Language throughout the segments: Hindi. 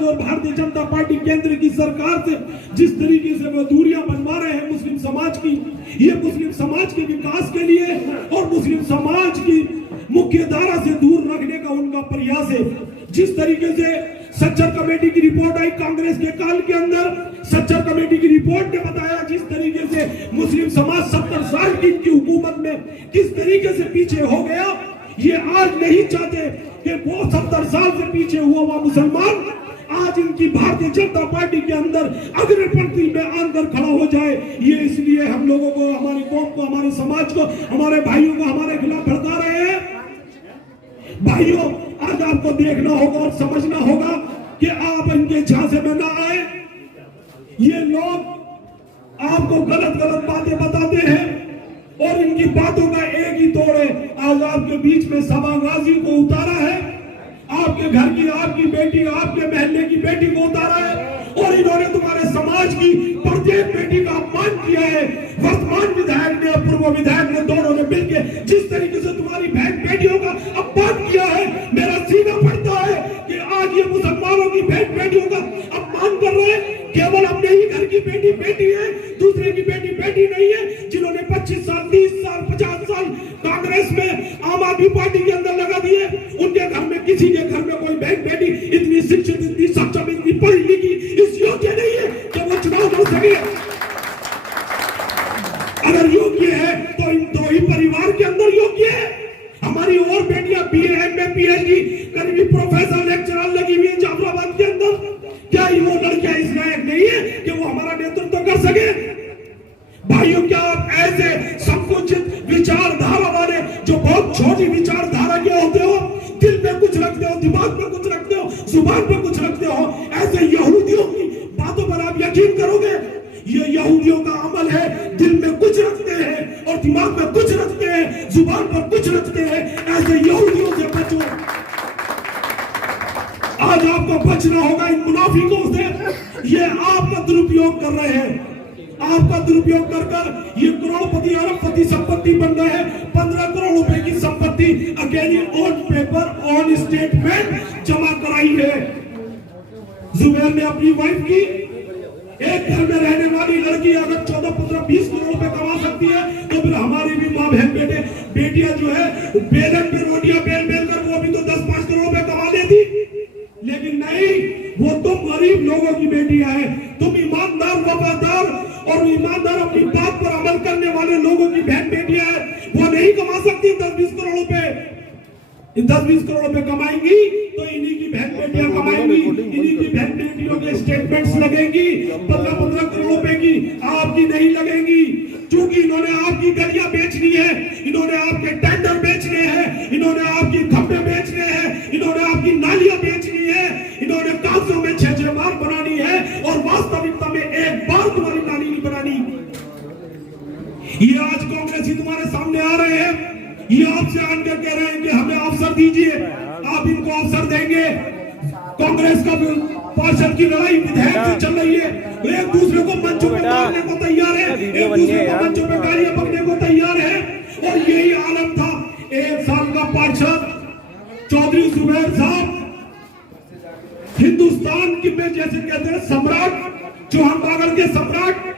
समाज और भारतीय जनता पार्टी केंद्र की सरकार से जिस तरीके से वो दूरियां बनवा रहे हैं मुस्लिम समाज की, ये मुस्लिम समाज के विकास के लिए और मुस्लिम समाज की मुख्य धारा से दूर रखने का उनका प्रयास है। जिस तरीके से सच्चर कमेटी की रिपोर्ट आई कांग्रेस के काल के अंदर, सच्चर कमेटी की रिपोर्ट ने बताया जिस तरीके से मुस्लिम समाज 70 साल की इनकी हुकूमत में किस तरीके से पीछे हो गया, ये आज नहीं चाहते कि वो 70 साल से पीछे हुआ मुसलमान आज इनकी भारतीय जनता पार्टी के अंदर अग्रणी पंक्ति में आकर खड़ा हो जाए। ये इसलिए हम लोगों को, हमारी कौम को, हमारे समाज को, हमारे भाइयों को हमारे खिलाफ भड़का रहे हैं। भाइयों, आज आपको देखना होगा और समझना होगा कि आप इनके झांसे में ना आए। ये लोग आपको गलत गलत बातें बताते हैं और इनकी बातों का एक ही तोड़ है। आज आपके बीच में सबा गाजी को उतारा है, आपके घर की, आपकी बेटी, आपके महल्ले की बेटी को उतारा है और इन्होंने तुम्हारे समाज की प्रत्येक बेटी का अपमान किया है। वर्तमान विधायक ने और पूर्व विधायक ने, दोनों ने मिलकर जिस तरीके से तुम्हारी बहन बेटियों का अपमान किया है, मेरा सीना फटता है कि आज ये मुसलमानों की बहन बेटियों का अपमान कर रहे हैं। केवल अपने ही घर की बेटी बेटी है, दूसरे की बेटी बेटी नहीं है। जिन्होंने 25 साल, 30 साल, 50 साल कांग्रेस में, आम आदमी पार्टी के अंदर लगा दिए, उनके घर में, किसी के घर में कोई बहन बेटी इतनी शिक्षित, इतनी सक्षम, इतनी पढ़ी लिखी, इस योग्य नहीं है कि वो चुनाव लड़ सके। अगर योग्य है तो इन दो ही परिवार के अंदर योग्य है। हमारी और बेटियां BA, MA, PhD करीबी प्रोफेसर, लेक्चरर लगी हुई है जाफराबाद के अंदर। क्या वो लड़कियां इस लायक नहीं है कि वो हमारा नेतृत्व कर सके? भाइयों, क्या आप ऐसे संकुचित विचारधारा वाले, जो बहुत छोटी विचारधारा के होते हो, दिल में कुछ रखते हो, दिमाग में कुछ रखते हो, जुबान पे कुछ रखते हो, ऐसे यहूदियों की बातों पर आप यकीन करोगे? ये यहूदियों का अमल है, दिल में कुछ रखते हैं और दिमाग में कुछ रखते हैं, जुबान पर कुछ रखते हैं। ऐसे यहूदियों से बचो। आज आपको बचना होगा इन मुनाफिकों से। ये आपका दुरुपयोग कर रहे हैं, आपका दुरुपयोग कर कर ये करोड़पति, अरबपति संपत्ति बन गए हैं। 15 करोड़ रुपए की संपत्ति अकेली ऑन पेपर, ऑन स्टेटमेंट जमा कराई है। जुबैर ने अपनी वाइफ की, एक घर में रहने वाली लड़की अगर 14, 15, 20 करोड़ रुपए कमा सकती है, तो फिर हमारी भी माँ बहन बेटियां जो है बेलन पे रोटियां बेल बेल कर वो भी तो 10-5 करोड़ रुपए कमा लेती। लेकिन नहीं, वो तुम गरीब लोगों की बेटियां हैं, तुम ईमानदार, वफादार और ईमानदार, अपनी बात पर अमल करने वाले लोगों की बहन बेटियां हैं। वो नहीं कमा सकती 10-20 करोड़ रुपए। 10-20 करोड़ रुपए कमाएंगी तो इन्हीं की बहन बेटियां कमाएंगी, इन्हीं की बहन बेटियों के स्टेटमेंट्स लगेंगी 15-15 करोड़ रुपए की, आपकी नहीं लगेंगी। क्योंकि इन्होंने आपकी गलियां बेचनी है, इन्होंने आपके टेंडर बेचने हैं, इन्होंने आपकी खंभे बेचने हैं, इन्होंने आपकी नालियां बेचनी है, इन्होंने कागजों में 6-6 बार बनानी है और वास्तविकता में एक बार तुम्हारी नाली नहीं बनानी। ये आज कांग्रेसी तुम्हारे सामने आ रहे हैं, ये आपसे आकर कह रहे हैं कि हमें अवसर दीजिए, आप इनको अवसर देंगे। कांग्रेस का पार्षद की लड़ाई विधायक से चल रही है, एक दूसरे को मंचों पे मारने को तैयार है, एक दूसरे को मंचों पे गालियां बकने को तैयार है। और यही आलम था 1 साल का पार्षद चौधरी जुबैर साहब, हिंदुस्तान की में जैसे कहते हैं सम्राट, चौहान के सम्राट,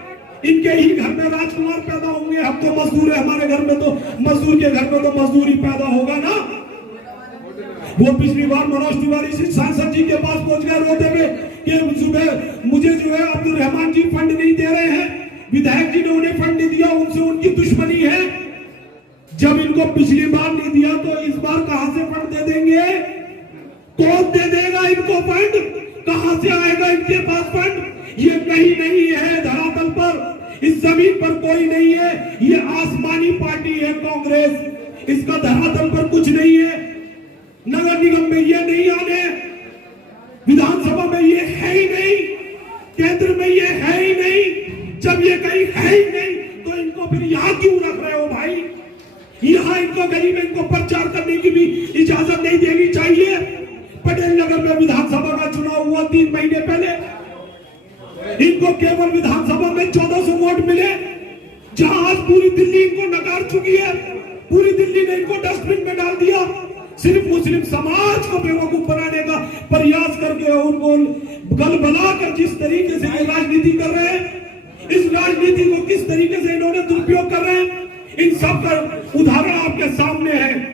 इनके ही घर में राजकुमार पैदा होंगे। हम तो मजदूर है, हमारे घर में तो मजदूर के घर में तो मजदूर ही पैदा होगा ना। वो पिछली बार मनोज तिवारी से सांसद जी के पास पहुंच गए रोते हुए कि मुझे जो है अब्दुल रहमान जी फंड नहीं दे रहे हैं, विधायक जी ने उन्हें फंड नहीं दिया, उनसे उनकी दुश्मनी है। जब इनको पिछली बार नहीं दिया तो इस बार कहां से फंड दे देंगे? कौन दे देगा इनको फंड? कहां से आएगा इनके पास फंड? ये कहीं नहीं है धरातल पर, इस जमीन पर कोई नहीं है। ये आसमानी पार्टी है कांग्रेस, इसका धरातल पर कुछ नहीं है। नगर निगम में ये नहीं आने, विधानसभा में ये है ही नहीं, केंद्र में ये है ही नहीं। जब ये कहीं है ही नहीं तो इनको फिर यहां क्यों रख रहे हो भाई? यहां इनको गली में इनको प्रचार करने की भी इजाजत नहीं देनी चाहिए। पटेल नगर में विधानसभा का चुनाव हुआ 3 महीने पहले, इनको केवल विधानसभा में 1400 वोट मिले, जहां आज पूरी दिल्ली इनको नकार चुकी है। पूरी दिल्ली ने इनको डस्टबिन में डाल दिया। सिर्फ मुस्लिम समाज को बेवकूफ बनाने का प्रयास करके उनको गलबला कर जिस तरीके से ये राजनीति कर रहे हैं, इस राजनीति को किस तरीके से इन्होंने दुरुपयोग कर रहे हैं, इन सब का उदाहरण आपके सामने है।